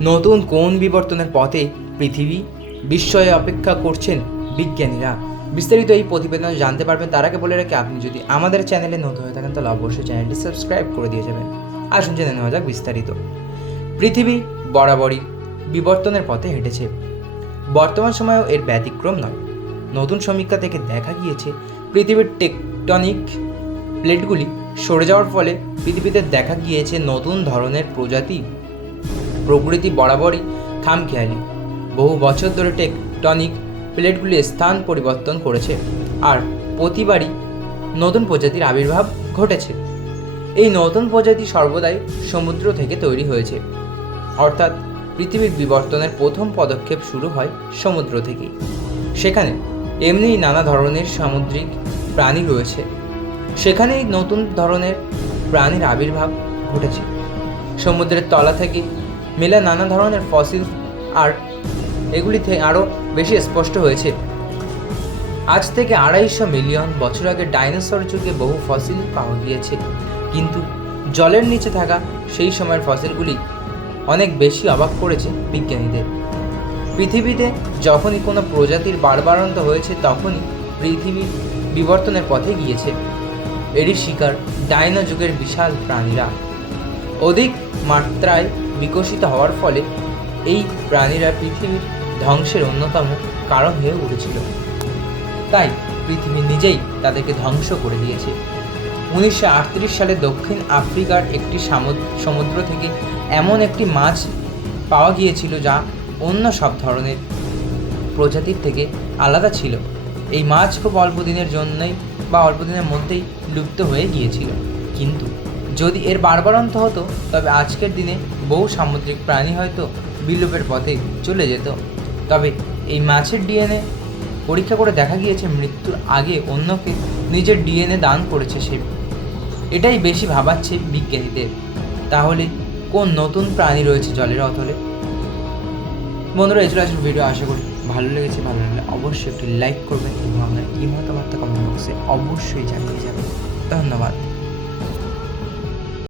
নতুন কোন বিবর্তনের পথে পৃথিবী বিস্ময়ে অপেক্ষা করছেন বিজ্ঞানীরা? বিস্তারিত এই প্রতিবেদনে জানতে পারবেন, তার আগে বলে রাখি, আপনি যদি আমাদের চ্যানেলে নতুন হয়ে থাকেন, তাহলে অবশ্যই চ্যানেলটি সাবস্ক্রাইব করে দিয়ে যাবেন। আসুন জেনে নেওয়া যাক বিস্তারিত। পৃথিবী বরাবরই বিবর্তনের পথে হেঁটেছে। বর্তমান সময়েও এর ব্যতিক্রম নয়। নতুন সমীক্ষা থেকে দেখা গিয়েছে, পৃথিবীর টেকটনিক প্লেটগুলি সরে যাওয়ার ফলে পৃথিবীতে দেখা গিয়েছে নতুন ধরনের প্রজাতি প্রকৃতি বরাবরই খামখেয়ালি। বহু বছর ধরে টেকটনিক প্লেটগুলি স্থান পরিবর্তন করেছে আর প্রতিবারই নতুন প্রজাতির আবির্ভাব ঘটেছে। এই নতুন প্রজাতি সর্বদাই সমুদ্র থেকে তৈরি হয়েছে। অর্থাৎ পৃথিবীর বিবর্তনের প্রথম পদক্ষেপ শুরু হয় সমুদ্র থেকেই। সেখানে এমনিই নানা ধরনের সামুদ্রিক প্রাণী রয়েছে। সেখানেই নতুন ধরনের প্রাণীর আবির্ভাব ঘটেছে। সমুদ্রের তলা থেকে মেলা নানা ধরনের ফসিল আর এগুলি থেকে আরও বেশি স্পষ্ট হয়েছে। আজ থেকে আড়াইশো মিলিয়ন বছর আগে ডাইনোসর যুগে বহু ফসিল পাওয়া গিয়েছে। কিন্তু জলের নিচে থাকা সেই সময়ের ফসিলগুলি অনেক বেশি অবাক করেছে বিজ্ঞানীদের। পৃথিবীতে যখনই কোনো প্রজাতির বাড়বাড়ন্ত হয়েছে, তখনই পৃথিবী বিবর্তনের পথে গিয়েছে। এরই শিকার ডাইনো যুগের বিশাল প্রাণীরা। অধিক মাত্রায় বিকশিত হওয়ার ফলে এই প্রাণীরা পৃথিবীর ধ্বংসের অন্যতম কারণ হয়ে উঠেছিল। তাই পৃথিবী নিজেই তাদেরকে ধ্বংস করে দিয়েছে। উনিশশো আটত্রিশ সালে দক্ষিণ আফ্রিকার একটি সামুদ- সমুদ্র থেকে এমন একটি মাছ পাওয়া গিয়েছিল যা অন্য সব ধরনের প্রজাতির থেকে আলাদা ছিল। এই মাছ খুব অল্প দিনের জন্যই বা অল্প দিনের মধ্যেই লুপ্ত হয়ে গিয়েছিল। কিন্তু যদি এর বারবারন্ত হতো, তবে আজকের দিনে বহু সামুদ্রিক প্রাণী হয়তো বিলোপের পথে চলে যেত। তবে এই মাছের ডিএনএ পরীক্ষা করে দেখা গিয়েছে, মৃত্যুর আগে অন্যকে নিজের ডিএনএ দান করেছে সে। এটাই বেশি ভাবাচ্ছে বিজ্ঞানীদের। তাহলে কোন নতুন প্রাণী রয়েছে জলের অতলে? বন্ধুরা ছিল আজকের ভিডিও আশা করি ভালো লেগেছে। ভালো লাগলে অবশ্যই একটি লাইক করবেন এবং আপনার কি মতামত কমেন্ট বক্সে অবশ্যই জানিয়ে যাবেন। ধন্যবাদ।